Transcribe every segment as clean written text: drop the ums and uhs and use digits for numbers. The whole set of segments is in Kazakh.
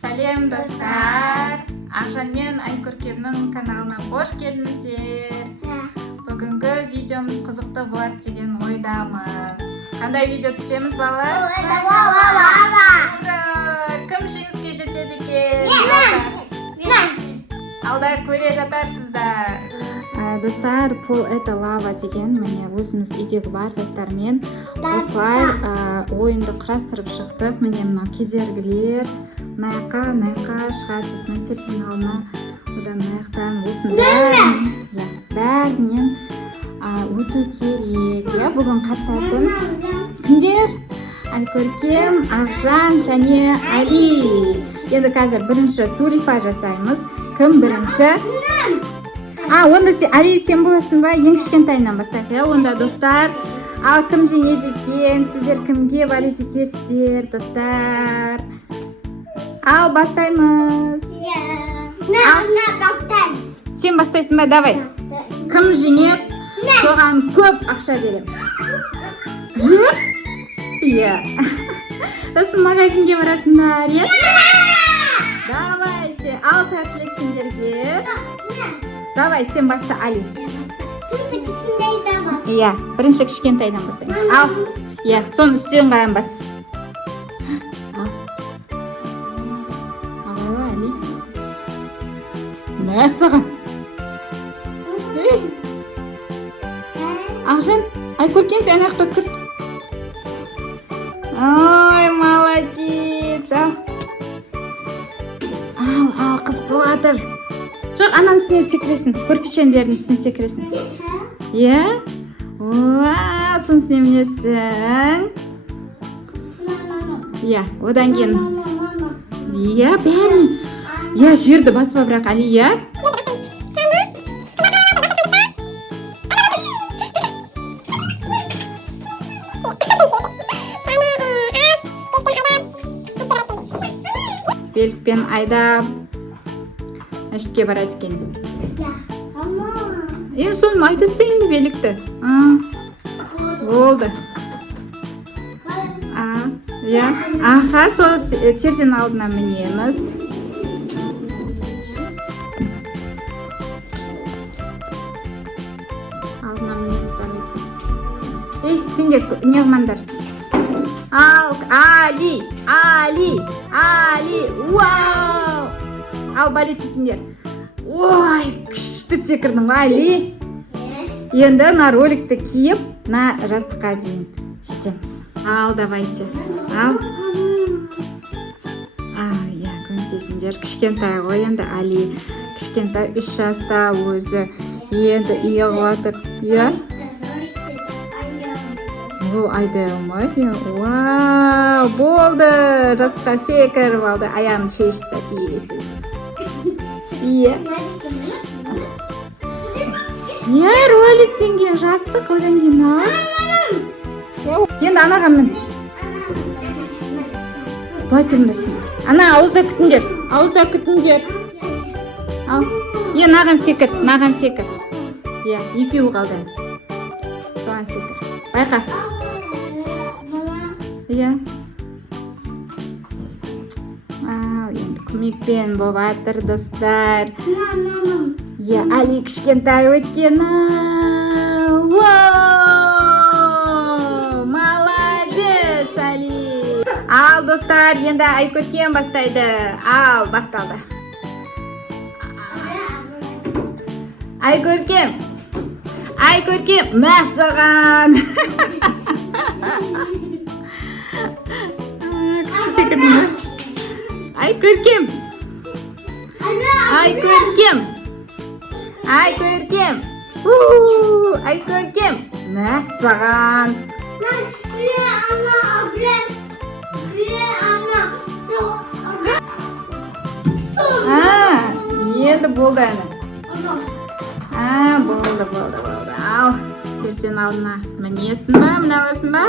Сәлем достар. Ақжан мен Айкөркемнің каналына қош келдіңіздер. Бүгінгі видеомыз қызықты болады деген ойдамыз. Қандай видео түсіреміз, балалар? Кім жеңіске жетеді екен? Алда көре жатарсыздар. Достар, пол это лава деген міне өзіміз үйдегі бар заттармен осылай ойынды құрастырып шықтық. Міне мына кедергілер мына шығады, сосын терезенің алдына, одан мына осының бәрінен өту керек. Бүгін қатысатын кімдер? Айкөркем, Ақжан және Али. Енді қазір бірінші сурипа жасаймыз. Кім бірінші? Онда Али, сен боласың ба? Ең кішкентайынан бастайық. Онда достар, кім жеңеді екен? Сіздер кімге болеть етесіздер, достар? Бастаймыз. Сен бастайсың ба? Давай. Кім жеңеді? Соған көп ақша берем. Сосын магазинге барасыңдар, Давайте. Сәттілік сендерге. Давай, сен баста, Али. Бірінші кішкентайдан бастаймыз. Соны үстен қаян бас. Али. Мәсіған. Ақжан, Айкөркем, сен аяқта күт. Ой, молодец. Ал, қыз қуатыр. Жоқ, ананың үстіне секіресің, көрпешендердің үстіне секіресің. Соның үстіне мінесің. Одан кейін. Бәрін. Жерді баспа бірақ, Али, Белікпен айдап әшітке барады екен. Соны айтысы енді белікті. Болды. Сол терезенің алдына мінеміз. Алдына мінеміз, давайте. Сендер неғмандар. Али. Вау! Ал, балет етіндер. Ой, күшті секірдің, Али. Енді на роликті киіп, на жастыққа дейін жетеміз. Давайте. Көмектесіңдер. Кішкентай ғой, енді Али. Кішкентай 3 жаста өзі. Енді үйе қуатыр. Айдай алмайды. Вау, болды. Жастыққа секіріп алды. Аяғын шешіп сәті роликтен кейін жастық, одан кейін Енді анаға мін. Бұлай тұрында сендер. Ана, ауызда күтіндер. Наған секір. Екеуі қалды. Соған секір. Байқа. Енді көмекпен болатыр, достар. Али кішкентай өткені. Молодец, Али. Достар, енді Айкөркем бастайды. Басталды. Айкөркем, мәсіған. Күшті секірдің бе? Айкөркем, мәсіған. Енді болды әні. Болды. Ал, терезенің алдына мінесің ба, міналасың ба?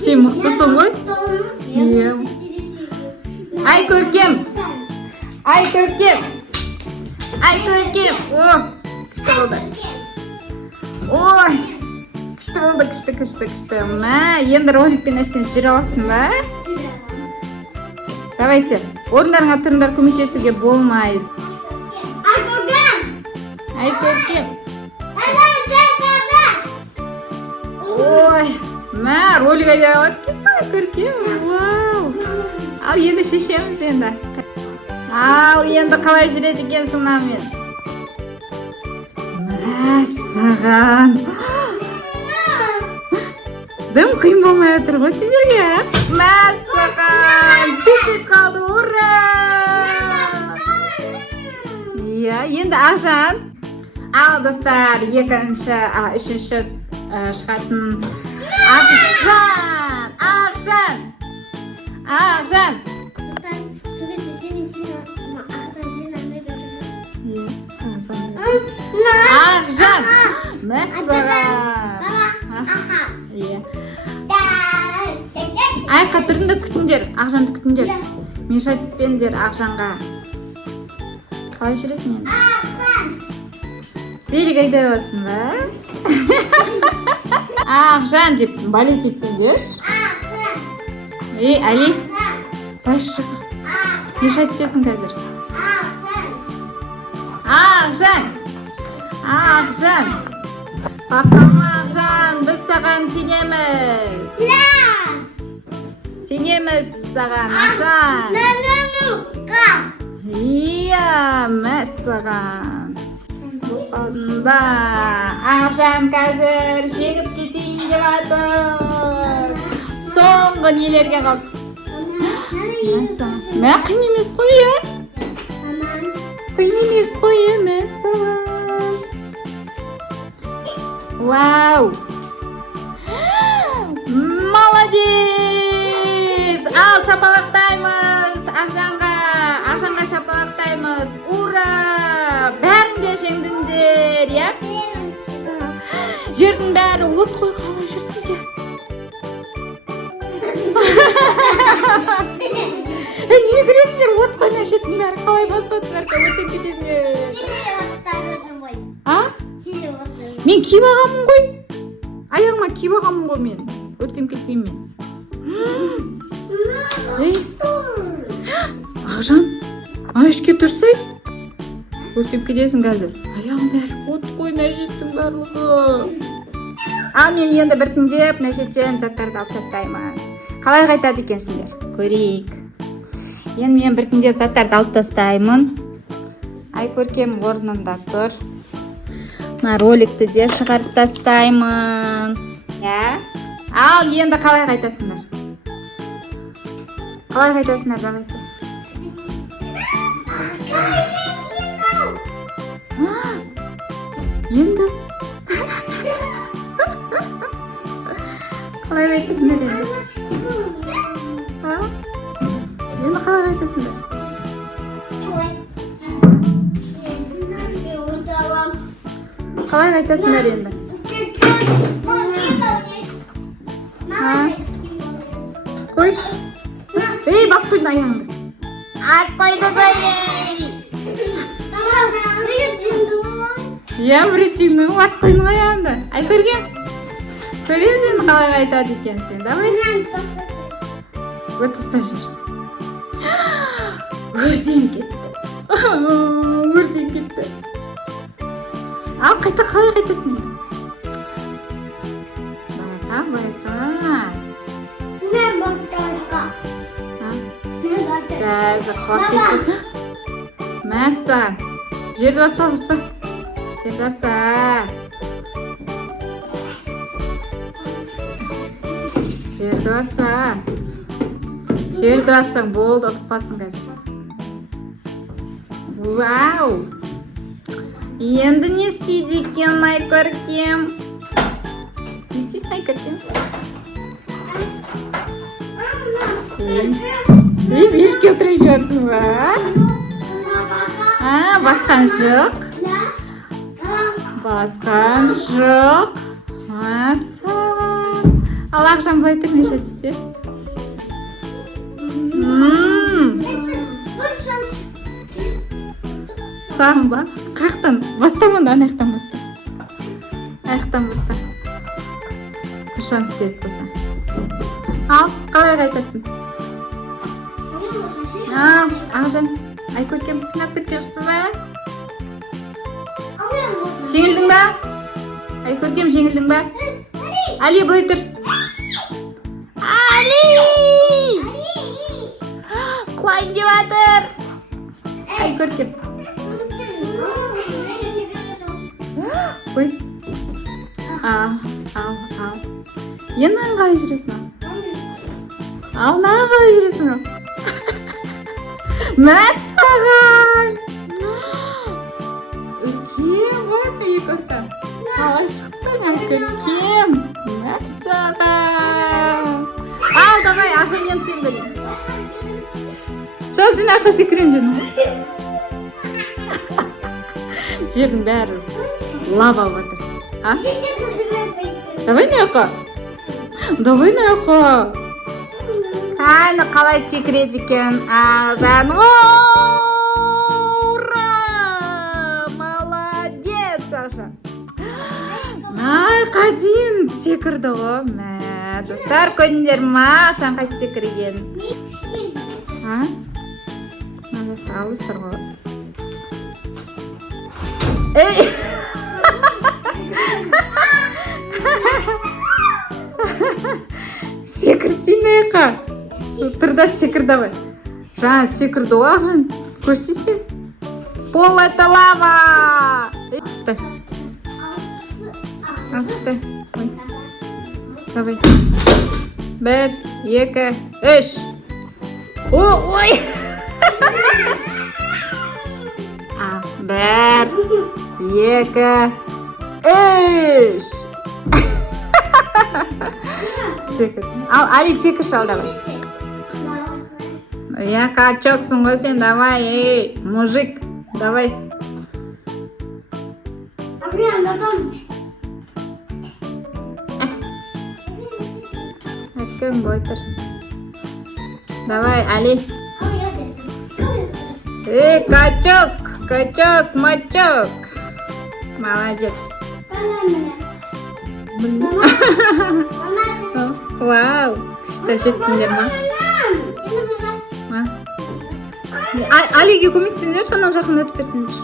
Сен мұқтысың ғой? Айкөркем. Күшті болды. Ой, күшті болды. Енді роликпен әштен жүре аласың ба? Давайте, орындарыңа тұрыңдар, көмектесуге болмайды. Ай, көркем. Ой, мә, ролик айдап жатырсың, ай, көркем. Вау. Ал енді шешеміз енді. Ал енді қалай жүреді екенсің мынамен? Мә, саған. Дым қиын болмай жатыр ғой сендерге. Мә, саған. Чемпион қалды, ура! Иә, енді Ақжан. Ал достар, үшінші шығатын Ақжан. Ақжан. Ақжан. Мәссаған. Айқа тұрыңдар, күтіңдер. Ақжанды күтіңдер. Мешать етпеңдер Ақжанға. Қалай жүресің енді? Ролик айдай аласың ба? Ақжан деп балет етсеңдерші. Ей, Али, дай шық. Мешать етесің қазір. Ақжан. Папам Ақжан, біз саған сенеміз. Сенеміз саған, Ақжан. Иә, мәссаған. Қолында Ақжан қазір жеңіп кетейін деп жатыр. Соңғы нелерге қалды. Мәссаған. Мә, қиын емес қой, е? Қиын емес қой, е, мәссаған. Вау! Молодец! Ал шапалақтаймыз Ақжанға шапалақтаймыз. Ура! Бәрін де жеңдіңдер, иә? Жердің бәрі от қой, қалай жүрсіңдер? Не көресіңдер, от қойна жеттің бәрі қалай басатыңдар, өртен кетесіңдер. Мен киіп ағамын ғой. Аяғыма киіп ағамын ғой мен. Өртем кетпеймін мен. Ақжан, ішке тұрсай. Өртем кетесің қазір. Аяғым бәрі от қой, нәжеттің барлығы. Ал мен енді біртіндеп нәжеттен заттарды алып тастаймын. Қалай қайтады екенсіңдер? Көрейік. Енді мен біртіндеп заттарды алып тастаймын. Ай, көркем орнында тұр. Роликті де шығарып тастаймын. Ал енді қалай қайтасыңдар? Давайте. Енді қалай қайтасыңдар енді? Енді қалай қайтасыңдар? Қалай қайтасыңдар енді? Қойш. Ей, бас қойдың аяғыңды. Ас қойды ғой. Иә, бір етшіңдің бас қойдың аяғыңды. Ай, көрген? Көреміз енді қалай қайтады екен сен. Давай. Өтіста жүр. Өрден кетті. Ал қайта қалай қайтасың енді? Байқа. Қазір қалап кетесің. Мәссә. Жерді баспа. Жерді баса. Жерді бассаң болды, ұтып қалсың қазір. Вау! Енді не істейді екен, ай көркем? Не істейсің, ай көркем? Берке отырып жатсың ба? Басқан жоқ. Мәссаған. Ал Ақжан былай тұр, мешать етсе. Сағын ба? Қаяқтан? Бастаман, аяқтан баста. Бір шанс керек болса. Ал, қалай қайтасың? Ақжан, Айкөркем қинап кеткен жоқсың ба? Жеңілдің ба? Айкөркем жеңілдің ба? Али, былай тұр. Али! Құлайын деп жатыр. Айкөркем. Ой. Ал. Енді маған қалай жүресің ал? Ал, маған қалай жүресің ал? Мәссаған! Үлкен ғой Айкөркем. Қалай шықтың Айкөркем? Мәссаған! Ал, давай, Ақжан енді сен берейін. Сен арқа секірем дедің ғой? Жердің бәрі лава батыр. Давай наяққа. Қайны қалай секіреді екен Ақжан. Ура! Молодец, Ақжан. Айқа дейін секірді ғой. Достар, көрдіңдер ма Ақжан қайт секірген? Алыстыр ғой. Эй! Секірсен айқа. Тұрда секір давай. Жаңа секірді ғой Ақжан. Көрсесен. Пол это лава. Стой. Стой. Давай. 1, 2, 3. Ой! 1, 2, 3. Секір. Ал, Али секір шал давай. Я качоксың ғой сен, давай, ей, мужик, давай. Әкім бойтыр. Давай, Али. Эй, качок, мачок. Молодец. Вау, күшті жеттіңдер ма? Алиге көмектесіңдер, сонан жақындатып берсіңдер.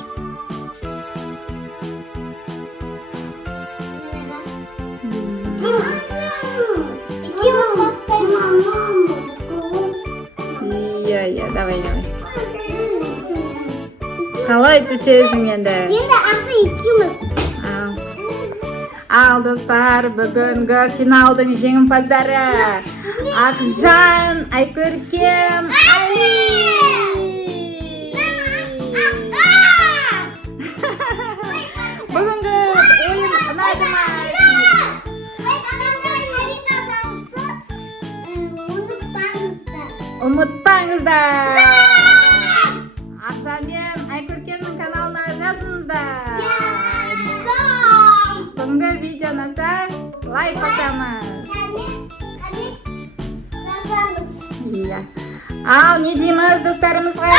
Иә, давай. Қалай түсесің енді? Енді ақы екеуміз. Ал, достар, бүгінгі финалдың жеңімпаздары Ақжан, Айкөркем, Али! Бүгінгі ойын ұнайды ма? Ұмытпаңыздар! Ақжан мен Айкөркемнің каналына жазыңыздар! Бүгінгі видео ұнаса лайк басамыз. Иә. Ал, не дейміз достарымызға?